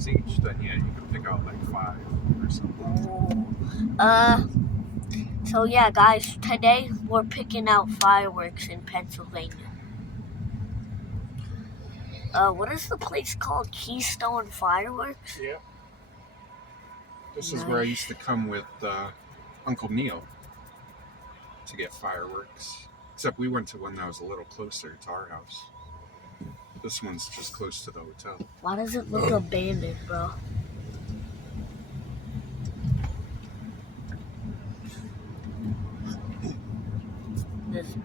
fireworks each, then yeah, you can pick out like 5 or something. So yeah, guys, today we're picking out fireworks in Pennsylvania. What is the place called? Keystone Fireworks? Yeah. This Nice. is where I used to come with Uncle Neil to get fireworks. Except we went to one that was a little closer to our house. This one's just close to the hotel. Why does it look abandoned, bro?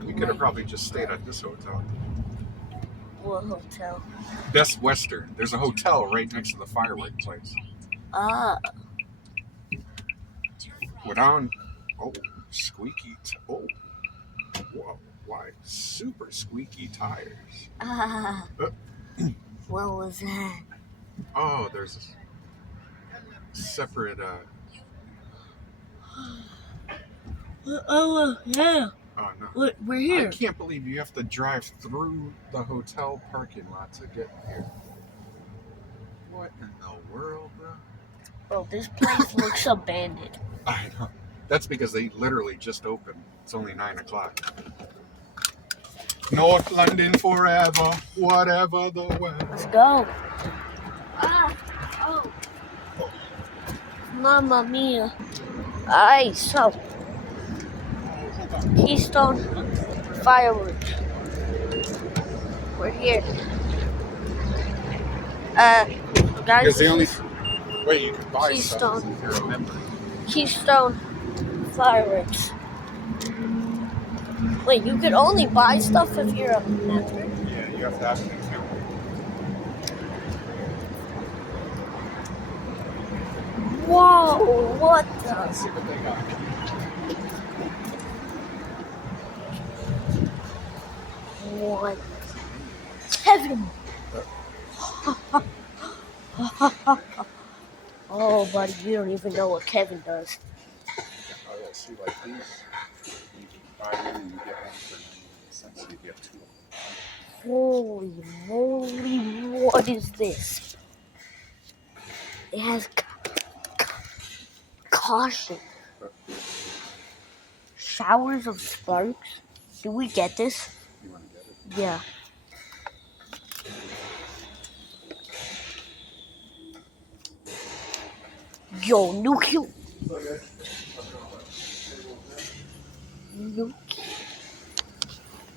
We could have probably just stayed at this hotel. What hotel? Best Western. There's a hotel right next to the firework place. Went on. Oh, squeaky. Oh, whoa. Why? Super squeaky tires. What was that? Oh, there's a separate. Oh, yeah. Oh no. Look, we're here. I can't believe you have to drive through the hotel parking lot to get here. What in the world, bro? Bro, this place looks abandoned. I know. That's because they literally just opened. It's only 9 o'clock. North London forever, whatever the weather. Let's go. Oh. Mamma mia. Alright, so Keystone Fireworks. We're here. Guys. Because the only way you can buy Keystone. stuff is if you're a member. Keystone Fireworks. Wait, you could only buy stuff if you're a member? Yeah, you have to have an account. Whoa, what the? Let's see what they got. What? Kevin! Oh, buddy, you don't even know what Kevin does. Oh, yeah, see, like these, you can buy one and you get one for 99 cents, so you get 2 of them. Holy moly, what is this? It has caution. Showers of sparks. Do we get this? You want to get it? Yeah. Yo, nuclear.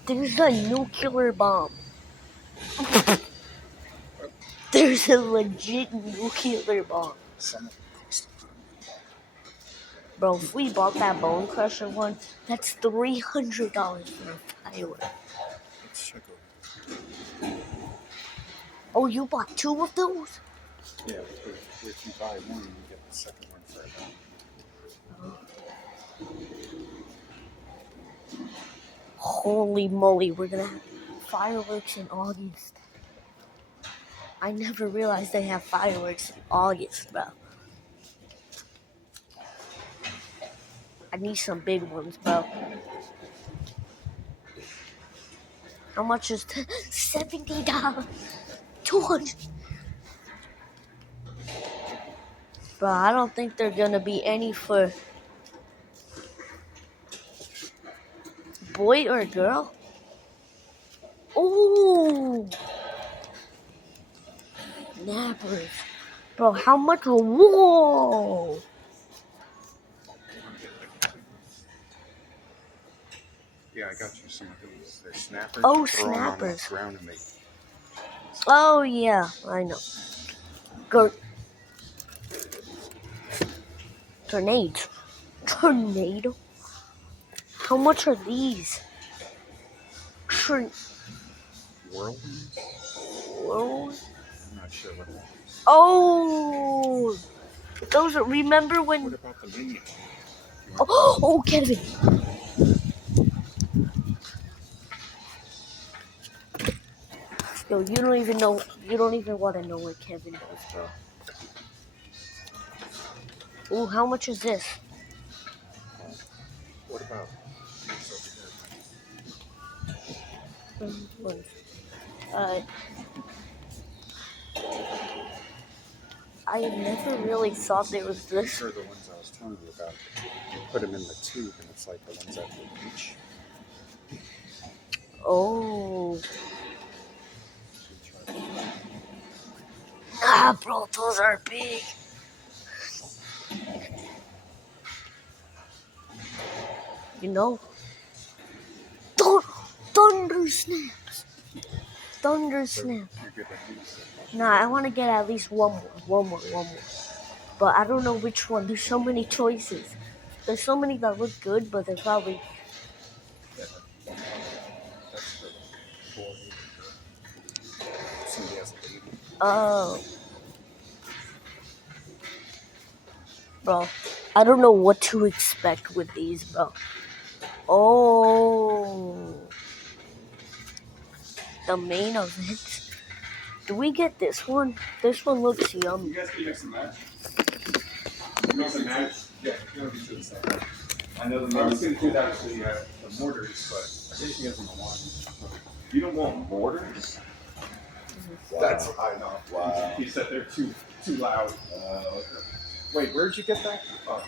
There's a nuclear bomb. There's a legit nuclear bomb. Bro, if we bought that Bone Crusher one, that's $300 for a firework. Let's check over. Oh, you bought 2 of those? Yeah, if you buy one, you get the second one for $1. Holy moly, we're gonna have fireworks in August. I never realized they have fireworks in August, bro. I need some big ones, bro. How much is $70? 200. Bro, I don't think they're gonna be any for boy or girl. Ooh, nappers. Bro, how much? Whoa. Yeah, I got you some of these. They're snappers. Oh, Throw 'em on the snappers. ground and they... Oh, yeah, I know. Grenades. Tornado? How much are these? Whirlwinds? Whoa. I'm not sure what that is. Oh! Those are, remember when... What about the minion? Oh, Kevin! Yo, you don't even want to know what Kevin does, bro. Ooh, how much is this? What about these over here? I never really thought there was These this. are the ones I was telling you about. You put them in the tube, and it's like the ones at the beach. Oh. Nah, bro, those are big. You know? Thunder snaps. Thunder snaps. You're good at these. Nah, I want to get at least one more. But I don't know which one. There's so many choices. There's so many that look good, but they're probably... That's the boy. Somebody has a baby. Oh. Bro, I don't know what to expect with these, bro. Oh. The main event. Do we get this one? This one looks yummy. You guys can mix and match. Mix and match? Yeah, it'll be to the side. I know the I was going to do that with the mortars, but I guess you guys don't want one. You don't want mortars? Wow. That's I know. Wow. He said they're too loud. Wait, where'd you get that? Oh.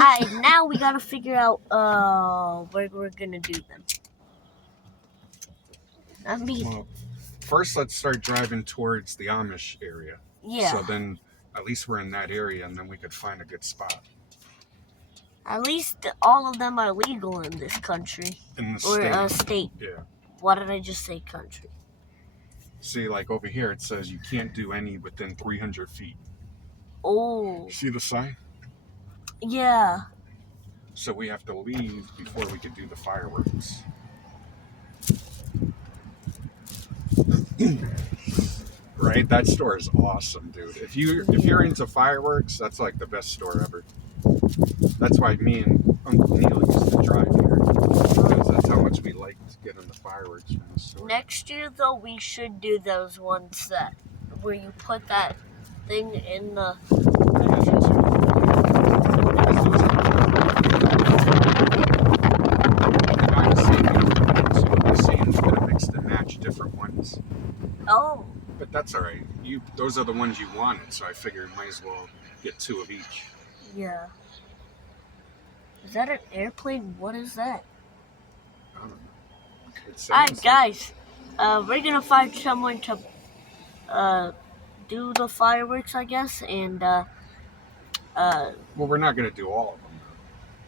Alright, now we gotta figure out where we're gonna do them. I mean, Well, first let's start driving towards the Amish area. yeah. So then at least we're in that area, and then we could find a good spot. At least all of them are legal in this country. In the Or state. state. Yeah. Why did I just say country? See, like over here, it says you can't do any within 300 feet. Oh. See the sign? Yeah. So we have to leave before we could do the fireworks. Right? That store is awesome, dude. If you're into fireworks, that's like the best store ever. That's why me and Uncle Neil used to drive here, because that's how much we liked getting the fireworks from the store. Next year, though, we should do those ones that where you put that thing in the. Different ones. Oh. But that's all right. Those are the ones you wanted, so I figured might as well get 2 of each. Yeah. Is that an airplane? What is that? I don't know. Alright, guys. We're gonna find someone to do the fireworks, I guess, and well, we're not gonna do all of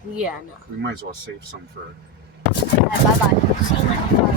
them. Yeah, no. We might as well save some for. Bye bye. See you next time.